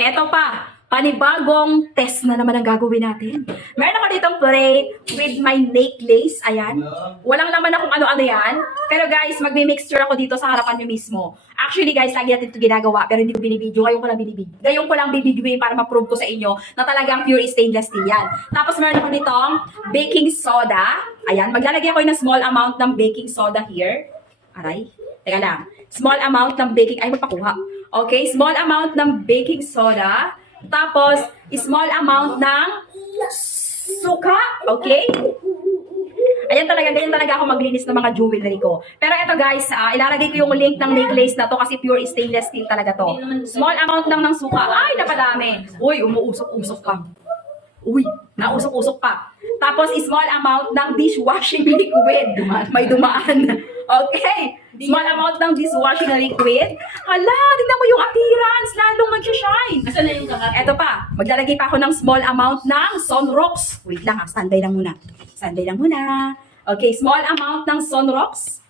Eto pa, panibagong test na naman ang gagawin natin. Meron ako ditong plate with my necklace. Ayan. Walang naman akong ano-ano yan. Pero guys, magmi-mixture ako dito sa harapan nyo mismo. Actually guys, lagi natin ito ginagawa pero hindi ko binibidyo. Ngayon ko lang bibidyoin para ma-prove ko sa inyo na talagang pure stainless steel yan. Tapos meron ako ditong baking soda. Ayan, maglalagay ako ng small amount ng baking soda here. Aray, teka lang. Small amount ng baking, ay magpakuha. Okay, small amount ng baking soda. Tapos, small amount ng suka. Okay? Ayan talaga, ganyan talaga ako maglinis ng mga jewelry ko. Pero ito guys, ilalagay ko yung link ng necklace na to kasi pure stainless steel talaga to. Small amount lang ng suka. Ay, napadami. Uy, umuusok-usok pa. Uy, nausok-usok pa. Tapos, small amount ng dishwashing liquid. May dumaan. Okay. Small amount ng dishwashing liquid. Hala, tingnan mo yung appearance. Lalong mag-shine. Asan na yung kakat? Eto pa, maglalagay pa ako ng small amount ng Sunrocks. Wait lang ha, standby lang muna. Standby lang muna. Okay, small amount ng Sunrocks.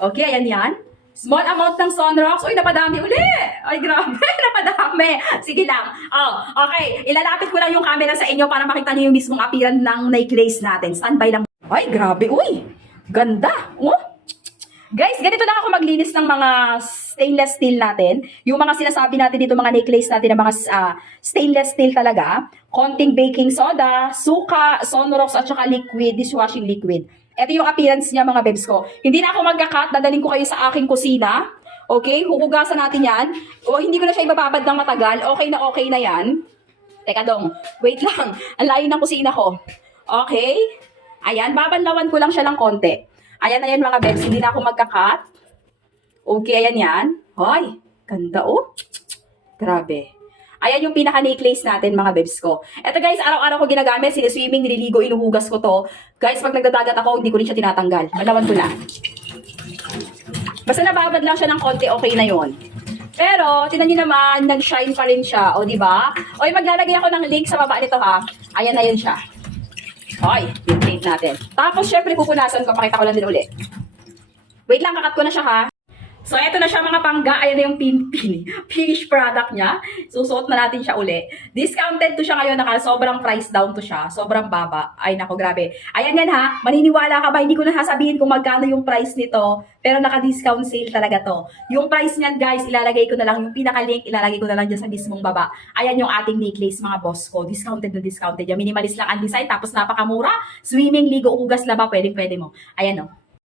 Okay, ayan yan. Small amount ng Sunrocks. Uy, napadami uli. Ay, grabe, napadami. Sige lang. Oh, okay, ilalapit ko lang yung camera sa inyo para makita niyo yung mismong appearance ng necklace natin. Standby lang. Ay, grabe, uy. Ganda. Oh. Guys, ganito lang ako maglinis ng mga stainless steel natin. Yung mga sinasabi natin dito, mga necklace natin na mga stainless steel talaga. Konting baking soda, suka, Sunrocks at saka liquid, dishwashing liquid. Ito yung appearance niya mga bebs ko. Hindi na ako magka-cut, dadaling ko kayo sa aking kusina. Okay, huhugasan natin yan. O, hindi ko na siya ibababad ng matagal. Okay na yan. Teka dong, wait lang. Ang layo ng kusina ko. Okay. Ayan, babanlawan ko lang siya ng konti. Ayan na yan mga bebs, hindi na ako magka-cut. Okay, ayan yan. Hoy, ganda oh. Grabe. Ayan yung pinaka-necklace natin mga bebs ko. Eto guys, araw-araw ko ginagamit, siniswimming, nililigo, inuhugas ko to. Guys, pag nagdadagat ako, hindi ko rin siya tinatanggal. Malawan ko na. Basta nababad lang siya ng konti, okay na yon. Pero, tinan nyo naman, nag-shine pa rin siya. O, diba? O, maglalagay ako ng link sa baba nito ha. Ayan na yun siya. Hoy, yung plate natin. Tapos, syempre, pupunasan ko. Pakita ko lang din ulit. Wait lang, kakat ko na siya ha. So, eto na siya mga pangga. Ayan na yung finished product niya. Susuot na natin siya uli. Discounted to siya ngayon. Sobrang price down to siya. Sobrang baba. Ay, nako, grabe. Ayan yan ha. Maniniwala ka ba? Hindi ko na sasabihin kung magkano yung price nito. Pero naka-discount sale talaga to. Yung price niyan, guys, ilalagay ko na lang. Yung pinaka-link, ilalagay ko na lang dyan sa mismong baba. Ayan yung ating necklace, mga boss ko. Discounted na discounted. Yung minimalist lang ang design. Tapos napakamura. Swimming, ligo, hugas, laba. Pwede mo. Ayan o.